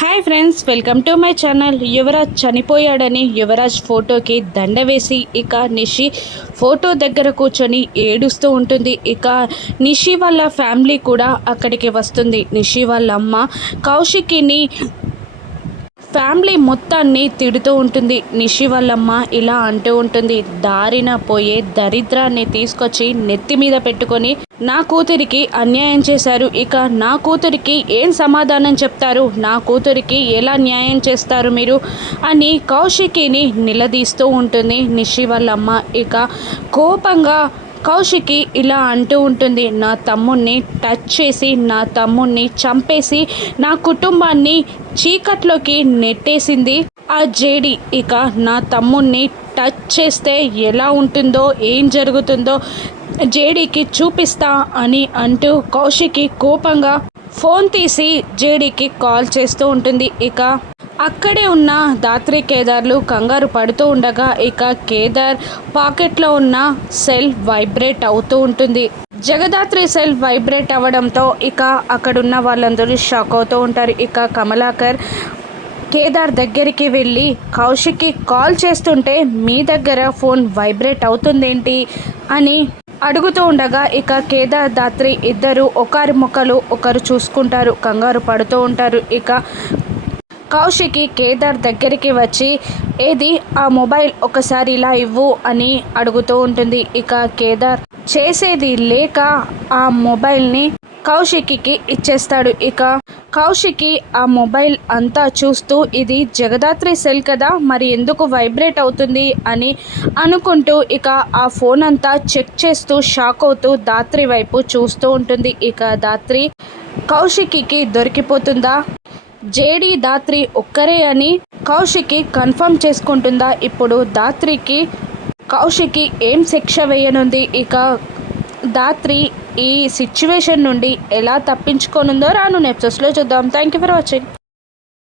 Hi friends, welcome to my channel. Yuvraj చనిపోయాడని యువరాజ్ ఫోటోకి దండ వేసి ఇక నిషి ఫోటో దగ్గర కూర్చొని ఏడుస్తూ ఉంటుంది. ఇక నిషి వాళ్ళ ఫ్యామిలీ కూడా అక్కడికి వస్తుంది. నిషి వాళ్ళ అమ్మ కౌశికిని ఫ్యామిలీ మొత్తాన్ని తిడుతూ ఉంటుంది. నిషి వాళ్ళమ్మ ఇలా అంటూ ఉంటుంది, దారిన పోయే దరిద్రాన్ని తీసుకొచ్చి నెత్తి మీద పెట్టుకొని నా కూతురికి అన్యాయం చేశారు. ఇక నా కూతురికి ఏం సమాధానం చెప్తారు, నా కూతురికి ఎలా న్యాయం చేస్తారు మీరు అని కౌశికిని నిలదీస్తూ ఉంటుంది నిషి వాళ్ళమ్మ. ఇక కోపంగా కౌశికి ఇలా అంటూ ఉంటుంది, నా తమ్ముణ్ణి టచ్ చేసి నా తమ్ముణ్ణి చంపేసి నా కుటుంబాన్ని చీకట్లోకి నెట్టేసింది ఆ జేడి. ఇక నా తమ్ముణ్ణి టచ్ చేస్తే ఎలా ఉంటుందో ఏం జరుగుతుందో జేడీకి చూపిస్తా అని అంటూ కౌశికి కోపంగా ఫోన్ తీసి జేడీకి కాల్ చేస్తూ ఉంటుంది. ఇక అక్కడే ఉన్న దాత్రి కేదార్లు కంగారు పడుతూ ఉండగా ఇక కేదార్ పాకెట్లో ఉన్న సెల్ వైబ్రేట్ అవుతూ ఉంటుంది. జగదాత్రి సెల్ వైబ్రేట్ అవ్వడంతో ఇక అక్కడున్న వాళ్ళందరూ షాక్ అవుతూ ఉంటారు. ఇక కమలాకర్ కేదార్ దగ్గరికి వెళ్ళి కౌశిక్కి కాల్ చేస్తుంటే మీ దగ్గర ఫోన్ వైబ్రేట్ అవుతుందేంటి అని అడుగుతూ ఉండగా ఇక కేదార్ దాత్రి ఇద్దరు ఒకరి ముఖాలు ఒకరు చూసుకుంటారు, కంగారు పడుతూ ఉంటారు. ఇక కౌశికి కేదార్ దగ్గరికి వచ్చి ఏది ఆ మొబైల్ ఒకసారి ఇలా ఇవ్వు అని అడుగుతూ ఉంటుంది. ఇక కేదార్ చేసేది లేక ఆ మొబైల్ని కౌశికి ఇచ్చేస్తాడు. ఇక కౌశికి ఆ మొబైల్ అంతా చూస్తూ ఇది జగదాత్రి సెల్ కదా, మరి ఎందుకు వైబ్రేట్ అవుతుంది అని అనుకుంటూ ఇక ఆ ఫోన్ అంతా చెక్ చేస్తూ షాక్ అవుతూ దాత్రి వైపు చూస్తూ ఉంటుంది. ఇక దాత్రి కౌశికి దొరికిపోతుందా, జేడీ దాత్రి ఒక్కరే అని కౌశికి కన్ఫర్మ్ చేసుకుంటుందా, ఇప్పుడు దాత్రికి కౌశికి ఏం శిక్ష వేయనుంది, ఇక దాత్రి ఈ సిచ్యువేషన్ నుండి ఎలా తప్పించుకోనుందో రాను ఎపిసోడ్స్లో చూద్దాం. Thank you for watching.